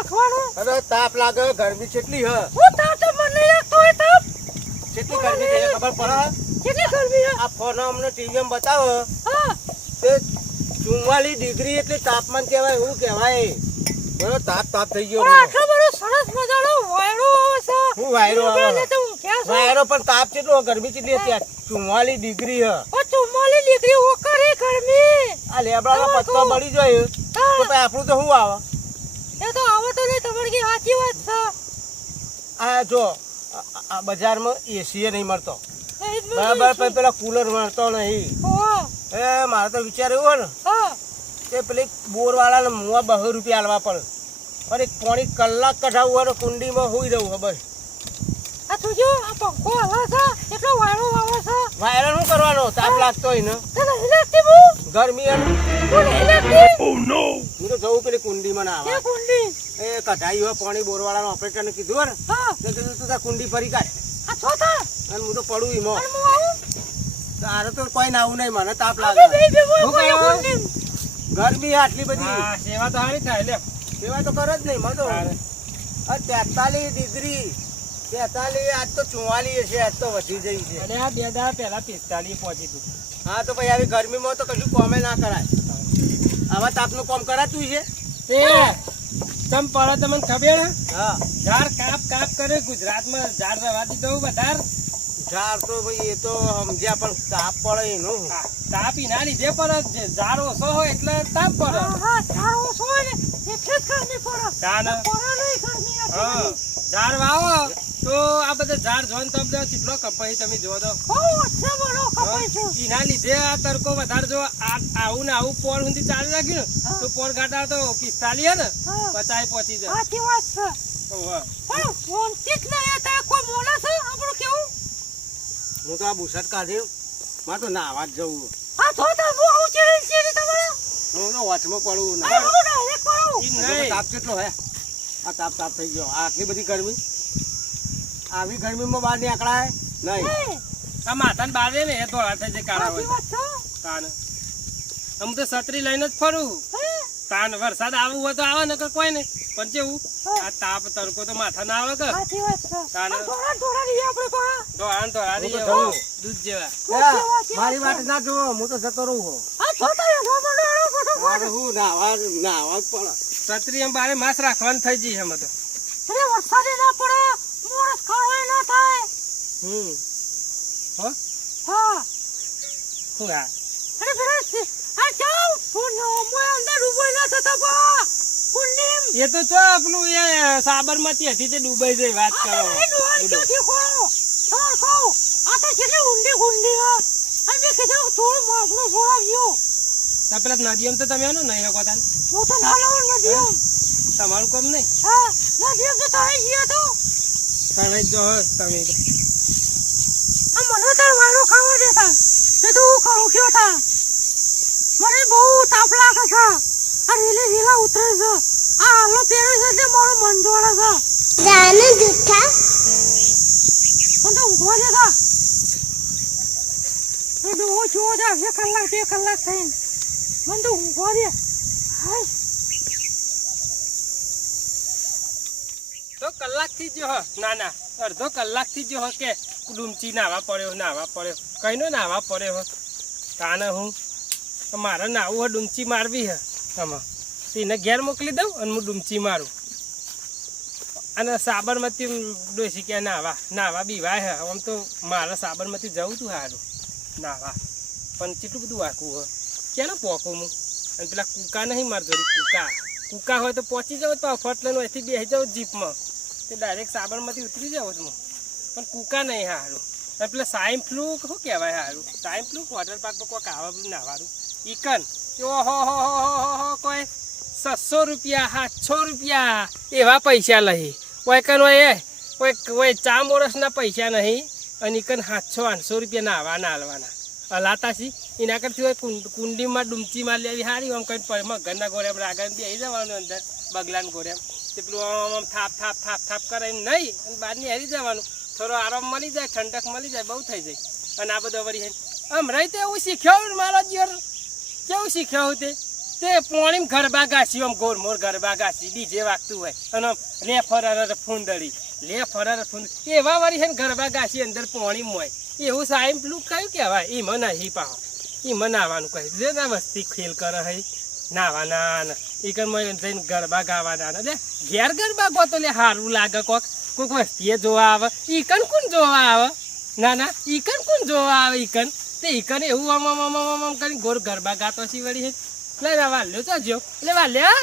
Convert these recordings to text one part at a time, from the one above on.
રાખવાનું. અરે તાપ લાગે ગરમી કેટલી હ હું તાપ તો મને નહીં લાગતો હોય તાપ. કેટલી ગરમી છે ખબર પડે કેટલી ગરમી છે? આ ફોન અમને ટીવી માં બતાવો હા તે 44 ડિગ્રી એટલે તાપમાન કહેવાય એવું કહેવાય બરો તાપ થઈ ગયો પણ આટલો બધો સરસ મજાનો વાયરો આવે છે. હું વાયરો આવે એટલે તો ઊંઘ્યા છો. વાયરો પણ તાપ કેટલો ગરમી કેટલી હતી 44 ડિગ્રી હ ઓ 44 ડિગ્રી ઓકરે ગરમી. આ લેબડાનો પત્તો બળી જાય તો પછી આપણું તો શું આવે એ તો આવતો નહીં તમારી કે સાચી વાત છે. આ જો આ બજારમાં એસી નહીં મળતો એ જ મને બરાબર છે. પેલા કુલર મળતો નહીં ઓહો. એ મારે તો વિચાર એવો ને હા કે પેલી બોર વાળાને મુવા 200 રૂપિયા આલવા પડે અને પોણી કલાક કઢાવવું હોય તો કુંડીમાં હોઈ રહું બસ આ તું જો આ પંખો હલા છે એટલો વાયરો આવે છે. વાયરો શું કરવાનો તાપ લાગતો હોય ને તને નહીં લાગતી બહુ? ગરમી અને હું નહીં લાગતી. હું તો જવું પેલી કુંડીમાં ના એ આવે કુંડી. એ કઢાઈ હોય પાણી બોર વાળાનો ઓપરેટરને કીધું હોય ને હા તે કીધું તું તાર કુંડી ફરી કાઢ આ છો તા. અને હું તો પડું ઈમો અને હું આવું. તારે તો કોઈ નાવું નહીં મને તાપ આપણે લાગે બે ભેગું શું કોઈ કહ્યું? કુંડી. ગરમી આટલી બધી સેવા તો સારી થાય લે. સેવા તો કરે જ નહીં મને તો 43 ડિગ્રી 43 આજ તો 44 હશે આજ તો વધી જઈ છે અને આ 2 દાડા પહેલા 45 પહોંચી તું. હા તો પછી આવી ગરમીમાં તો કશું કોમે ના કરાય આવા તાપનું કોમ કરાતું છે તે તમ પડે તમને ખબર હે? હા ઝાડ કાપ કરે ગુજરાતમાં ઝાડ રવા દીધો વધારે. ઝાડ તો ભાઈ એ તો સમજ્યા પણ તાપ પડે એનું હા, તાપ ના લીધે પડે જે ઝાડ ઓછો હોય એટલે તાપ પડે. હા હા ઝાડ ઓછો હોય ને એટલે જ ગરમી પડે. તાને પડે નહીં ગરમી આટલી હા બધી. ઝાડ વાવો તો આ બધા ઝાડ જોઈને તો બધા ચીટલો કપાઈ તમે જો તો બહુ ઓછો બળો કપાય છે. એના લીધે આ તડકો વધારે જો આવું ને આવું પોળ સુધી ચાલી રાખ્યું ને તો પોળ ઘાટા તો 45 હે ને હા 50 પહોંચી જાય. સાચી વાત છે. ઓહો. પણ ફોનથી જ નહીં હતા કોઈ મોડા છે આપણું કેવું. હું તો આ બુશર્ટ કાઢ્યું મારે તો નાવા જ જવું આ જો તા હું આવું ચેડી તમારે. હું તો વચમાં પડું અરે હું ડાયરેક્ટ કરું. ઈ નહીં. તાપ કેટલો હે આ તાપ થઈ ગયો આ આટલી બધી ગરમી આવી ગરમીમાં બહાર નીકળાય નહીં આ માથાને બારે ને એ ધોળા થઈ જાય કાળા સાચી હોય વાત છે. તાન હું તો છત્રી લઈને જ ફરું હે? તાન વરસાદ આવું હોય તો આવે ને કોઈ નહીં પણ કેવું આ તાપ તડકો તો માથા ના આવે કે સાચી વાત છે. તાને. આ ધોળા રહીએ આપણે પાસે. ધોળા ને ધોળા હું તો રહીએ. જઉં. દૂધ જેવા મારી વાત ના જુઓ હું તો જતો રહું હું આ જો તા એનો મંડળો ફોટો મારે હું નાવા જ પડે છત્રી એમ બારે માસ રાખવાનું થઈ જઈએ એમ તો. અરે વરસાદે ના પડે મોરસ ખાવે ના થાય. હો હા શું આ અરે પેલા આ જાવ ફોન મોય અંદર ડૂબાઈ ના થતા બા કુંડીમ. એ તો ચો આપણું એ સાબરમતી હતી તે ડૂબાઈ જાય વાત કરો આ તો ડોલ ક્યાંથી ખોળો સર કહો આ તો કેટલી ઊંડી કુંડી હે. અને મેં કીધું થોડું આપણું છોડાવ્યો. તો પેલા નદીમ તો તમે આનો નહીં શકો તાન હું તો ના લાવું નદીમ. તમારું કામ નહીં હા નદીમ તો તારે ગયો તો તમે જો તમે તો. આ મને તાર વાયરો ખાવા દેતા તે તો હું કરું કયો તા મને બહુ તાપ લાગે છે. આ રેલા ઉતરે છે. આ હાલો પહેરે છે તે મારું મન જોડે છે. જાને જૂઠા મને તો ઊંઘવા દેતા. એ ડોહો જોવો છે 1 કલાક 2 કલાક થઈને મને તો ઊંઘવા દે. હાય તો કલાકથી જો ના ના અડધો કલાકથી જો કે ડૂમચી નાવા પડ્યો કઈનો નાવા પડ્યો તાને હું મારે નાવું હોય ડૂમચી મારવી હે આમાં તેને ઘેર મોકલી દઉં અને હું ડૂમચી મારું અને સાબરમતી ડોસી કે નાવા બીવાય હે આમ તો મારે સાબરમતી જવું તું સારું નાવા પણ કેટલું બધું વાંકવું હોય ક્યાં પોકું હું અને પેલા કૂકા નહીં માર જોડી કૂકા હોય તો પહોંચી જાવ તો ફટલે અહીંથી બેસી જાવ જીપમાં તે ડાયરેક્ટ સાબરમતી ઉતરી જાવ છું પણ કૂકા નહીં સારું અને પેલા સાઈમ ફ્લુ શું કહેવાય સારું સાઈમ ફ્લુ વોટર પાર્કમાં કોઈક આવા બધું નાવાનું ઈકન ઓહો કોઈ 600 રૂપિયા 700 રૂપિયા એવા પૈસા લઈ કોઈ કન હોય કોઈ ચા મોરસના પૈસા નહીં અને ઈકન 700-800 રૂપિયા નાવાના હાલવાના હલાતા છી એના કરતી હોય કુંડીમાં ડૂમચીમાં લેવી સારી આમ કંઈ મગરના ગોળે આગળ બેસી જવાનું અંદર બગલાના ગોળે તે પેલું આમ થાપ કરે એમ નહીં અને બહારની હેરી જવાનું થોડો આરામ મળી જાય ઠંડક મળી જાય બહુ થઈ જાય અને આ બધો વળી આમ રહી તો એવું શીખ્યો મારા જીવન કેવું શીખ્યો હું તે તે પોણીમ ગરબા ગાસી આમ ગોળ મોર ગરબા ગાસી ડીજે વાગતું હોય અને આમ લે ફરર ફૂંદડી લે ફરર ફૂંદ એવા વાળી છે ને ગરબા ગાસી અંદર પોણીમ હોય એવું સાહેબ પેલું કયું કહેવાય એમાં નહીં પાહો એમાં નાવાનું કહે લે ના વસ્તી ખેલ કરે હઈ નાવાના ને ઈકન જઈને ગરબા ગાવાના ને લે ઘેર ગરબા ગો તો લે સારું લાગે કોઈક વસ્તીએ જોવા આવે ઈકન કોણ જોવા આવે ના ઈકન કોણ જોવા આવે ઈકન તે ઈકન એવું આમ કરીને ગોર ગરબા ગાતો છે વળી હે લે વાલ્યો ચાજો લે વાલ્યા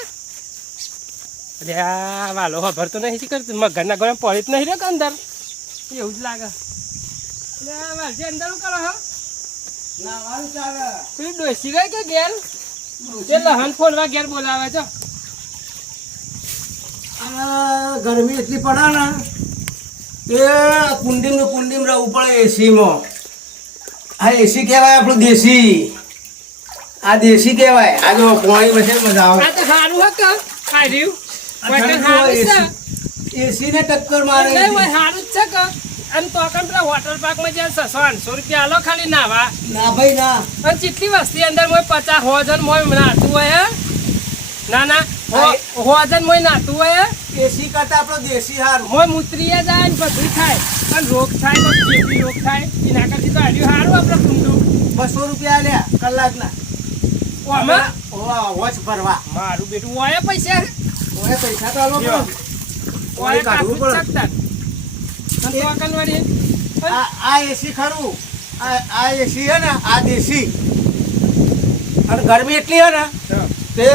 લે આ વાલો ખબર તો નહીં કરતું મગરના ગોળે પડી જ નહીં રહ્યો અંદર એવું જ લાગે લે વાલજી અંદર શું કરો હો નાવાનું ચાલે પેલી ડોસી ગઈ કે ઘેર તે લહન ફોડવા ઘેર બોલાવે છો આ ગરમી એટલી પડે ને એ કુંડીમ રહેવું પડે એસીમાં આ એસી કહેવાય આપણું દેશી આ દેશી કહેવાય આ જો પાણી પછી મજા આવે આ તો સારું હે કે ખાઈ રહ્યું એસી ને ટક્કર મારે નહીં હોય સારું જ છે કે અને તો કમ પેલા વોટર પાર્કમાં જ્યાં 600 આલો ખાલી નાવા ના ભાઈ ના અને કેટલી વસ્તી અંદર મોય 50 હોજન મોય નાતું હોય ના હોજન મોય નાતું હોય એસી કરતા આપણો દેશી હાર મોય મૂત્રીએ જાય ને બધું થાય પણ રોગ થાય તો ચેપી રોગ થાય એના કરતી તો હાર્યું સારું આપણે કુંડું 200 રૂપિયા લ્યા કલાકના ઓમાં વોચ ભરવા મારું બેટું ઓય પૈસા ઓય પૈસા તો આલો જો. પણ ઓય કાઢવું કાઢવું પડે. શકતા અને તો આંગણવાડી આ એસી ખરું આ એસી હે ને આ દેશી અને ગરમી એટલી હે ને તે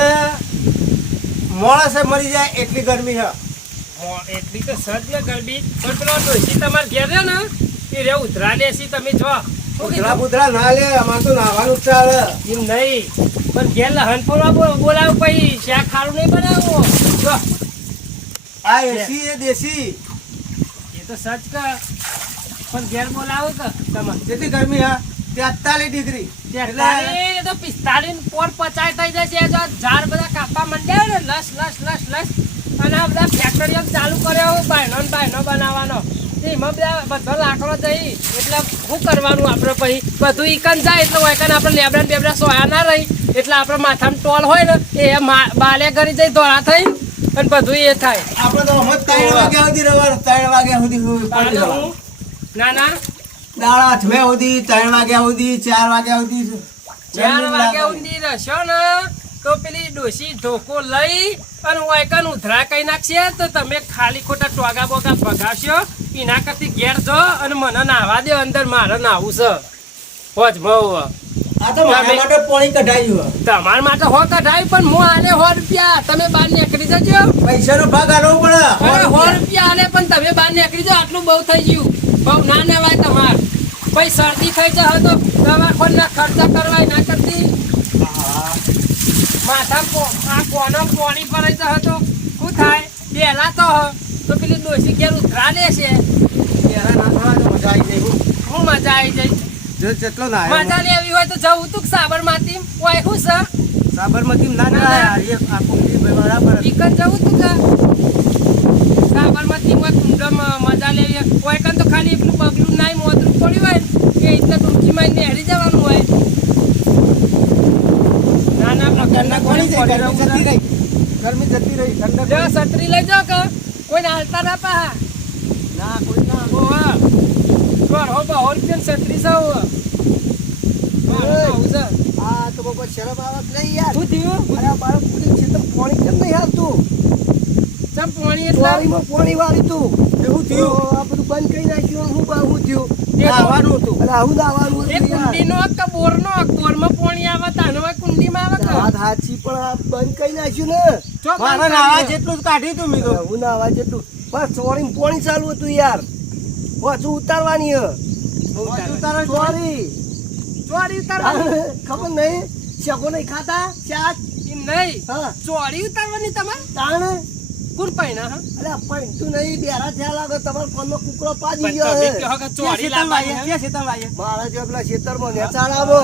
માણસે મરી જાય એટલી ગરમી હે એટલી તો સજ ને ગરબી પણ પેલો ડોશી તમારે ઘેર છે ને એ રે ઉધરા લેસી તમે જો ઉધરા બુધરા ના લે અમારે તો નાવાનું જ ચાલે એમ નહીં પણ ઘેર લહન ફોડવા બોલાવું પછી શાક ખારું નહીં બનાવો જો આ એસી એ દેશી એ તો સચ કે પણ ઘેર બોલાવો કે તમે જેટલી ગરમી હે 43 ડિગ્રી એટલે એ તો 45 પોર 50 થઈ જશે જો ઝાડ બધા કાપવા માંડ્યા ને લસ અને આ બધા ફેક્ટરીઓ ચાલુ કર્યો બાયનો બનાવવાનો એમાં બધો લાકડો જઈ એટલે શું કરવાનું આપણે પછી બધું ઈકન જાય એટલે વાયકન આપણે લેબડા બેબડા સોયા ના રહી એટલે આપણે માથામાં ટોલ હોય ને એ બાલે કરી જઈ ધોળા થઈ અને બધું એ થાય આપણે તો હમણાં 3 વાગ્યા સુધી રહેવાનું 3 વાગ્યા સુધી પડી જવાનું. ના દાડા આઠમે સુધી 3 વાગ્યા સુધી 4 વાગ્યા સુધી 4 વાગ્યા સુધી રહેશો ને તો પેલી ડોશી ધોકો લઈ અને વાયકન ઉધરા કઈ નાખશે તો તમે ખાલી ખોટા ટોગા બોગા ભગાવશો એના કરતી ઘેર જો અને મને નાવા દે અંદર મારે નાવું છે હોજ મવ આ તો મારા માટે પાણી કઢાયું તમારા માટે હો કઢાય પણ હું આલે 100 રૂપિયા તમે બહાર નીકળી જજો પૈસાનો ભાગ આલવો પડે અરે 100 રૂપિયા આલે પણ તમે બહાર નીકળી જાઓ આટલું બહુ થઈ ગયું બહુ ના લેવાય તમાર પછી શરદી થઈ જાય તો દવાખાના ખર્ચા કરવાય ના કરતી માથા આ કોનો પાણી ભરાઈ જાય તો શું થાય પહેલા તો પેલી ડોસી ઘેર ઉધરા લેશે પહેલા ના થવા તો મજા આવી જાય હું મજા આવી જાય જેટલો ના મજા લેવી હોય તો જવું તું સાબરમતી ઓય હું છે સાબરમતી ના ના આ કુંડી બરાબર ઈકન જવું તું કે સાબરમતી માં કુંડમ મજા લેવી હોય કન તો ખાલી એટલું પગલું નાઈ મોતરું પડ્યું હોય કે એટલે ટૂંકી માં નેહરી જવાનું હોય ના ઠંડક પડી જાય પડી ગરમી જતી રહી ઠંડક જો છત્રી લઈ જાઓ કે કોઈ હાલતા ના પા ના કોઈ ના ઓવા કોર હો બહુ રૂપિયા છત્રી સૌ આ તો બાપા શરમ આવત નહીં યાર શું થયું અરે મારો પૂરી છે તો પાણી કેમ નહીં આવતું ચમ પાણી એટલે વાળીમાં પાણી વાળી તું એવું થયું આ બધું બંધ કરી નાખ્યું હું થયું નાવાનું હતું અરે આવું નાવાનું એ કુંડીનો કે બોરનો બોરમાં પાણી આવે તાનો કુંડીમાં આવે કે વાત સાચી પણ આ બંધ કરી નાખ્યું ને જો મારા નાવા જેટલું જ કાઢ્યું તું મેં તો હું નાવા જેટલું બસ ચોરી પાણી ચાલુ હતું યાર પાછું ઉતારવાની ચોરી ચોરી ઉતારવાની ખબર નહીં શકો નહીં ખાતા શાક એમ નહીં હા ચોરી ઉતારવાની તમારે તાણ કોણ પૈના હા અરે પૈતું નહીં બેરા થયા લાગે તમારા કોનો કુકરો પાડી પણ ગયો તમે હે કહો કે ચોરી લાવવાની હે? મારા જે પેલા ખેતરમાં નેચાળ આવો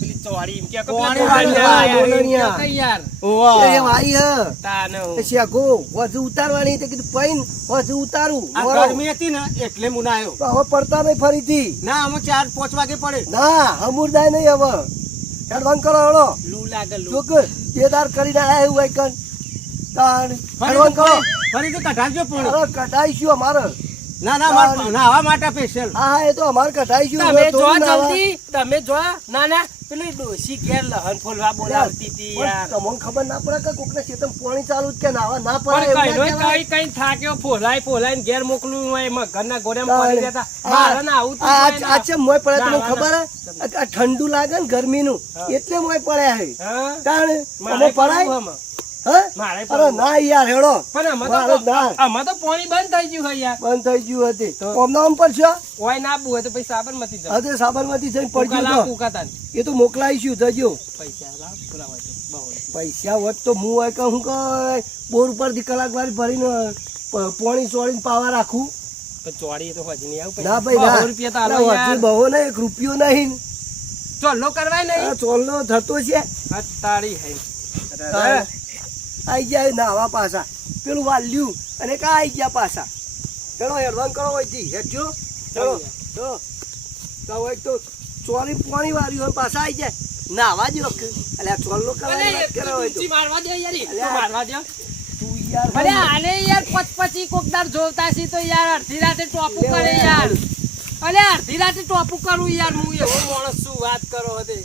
પેલી ચોરી એમ કે ચોરી વાળી બોલણિયા. કઈ યાર એ વાઈ હે તાનો એ શેકો વધુ ઉતારવાની તે કીધું પૈન વધુ ઉતારું ગરમી હતી ને એટલે હું ના આવ્યો હવે પડતા નહીં ફરીથી ના અમે 4-5 વાગે પડે ના અમુરદાય નહીં હવે એડવાન્સ કરો હેડો લૂ લાગે લૂ જો કે કેદાર કરીને આયા એવું હોય કન તાણ એડવાન્સ કરો ફરીથી કઢાવજો પણ અરે કઢાઈશું અમારે ના ના મારે નાવા માટે સ્પેશિયલ હા એ તો અમારે કઢાઈશું તમે જો થોડું ના આવે. જલ્દી તમે જો ના ના પેલી ડોશી ઘેર લહન ફોલવા બોલાવતી હતી યાર પણ તમને ખબર ના પડે કે કોકના ખેતરમાં પાણી ચાલુ જ કે નાવા ના પણ પડે એવું ના કઈ કહેવાય. કઈ થાક્યો ફોલાઈ ને ઘેર મોકલું હોય એમાં ઘરના ગોળે તાણ. પડી રહેતા મારે ના આવું તો હોય ના. આ છે મોય પડે તમને ના, ખબર હે આ ઠંડુ લાગે ને ગરમીનું એટલે મોય પડ્યા હે હા? તાણ મારે અમે પડાય કરવું આમાં. હા મારે અરે કરવું. ના યાર હેડો પણ આમાં મારે તો ના. આમાં તો પાણી બંધ થઈ ગયું હોય યાર બંધ થઈ ગયું હતી તો? ઓમના ઓમ પર છે ઓય ના આબુ હોય તો પૈસા સાબરમતી જાઓ હજુ સાબરમતી જઈને કુકા પડ્યું લાવ, તો કુકા તાન. એ તો મોકલાઈશું જજો પૈસા લાવ, પૂરા હોય તો. બહુ હોય. પૈસા હોત તો હું હોય કે હું કે બોર ઉપરથી કલાક વાળી ભરીને પોણી ચોળીને પાવા રાખું તો ચોરી તો હજી નહીં આવું ના ભાઈ ના 100 રૂપિયા તો આલો ના, યાર. હજુ બહુ ને 1 રૂપિયો નહીં ચોલ્લો કરવાય આ નહીં ચોલનો થતો છે અતાળી હે હા. આઈ ગયા નાવા પાછા પેલું વાલ્યું અને કા આઈ ગયા પાછા ચલો એડવાન્સ કરો હોયથી હેઠજો ચલો ચલો તો હોય તો ચોરી પાણી વાળ્યું હોય પાછા આઈ જાય નાવા જો એટલે આ ચોલનો કરવાની વાત કરે હોય તો ઊંચી મારવા દે યાર ઈ. અલ્યા. મારવા દે તું યાર અરે આને યાર પચપચી કોકદાર જોવતા છી તો યાર અડધી રાતે ટોપુ કરે યાર અરે અડધી રાતે ટોપુ કરું યાર હું એવો માણસ છું વાત કરો હતે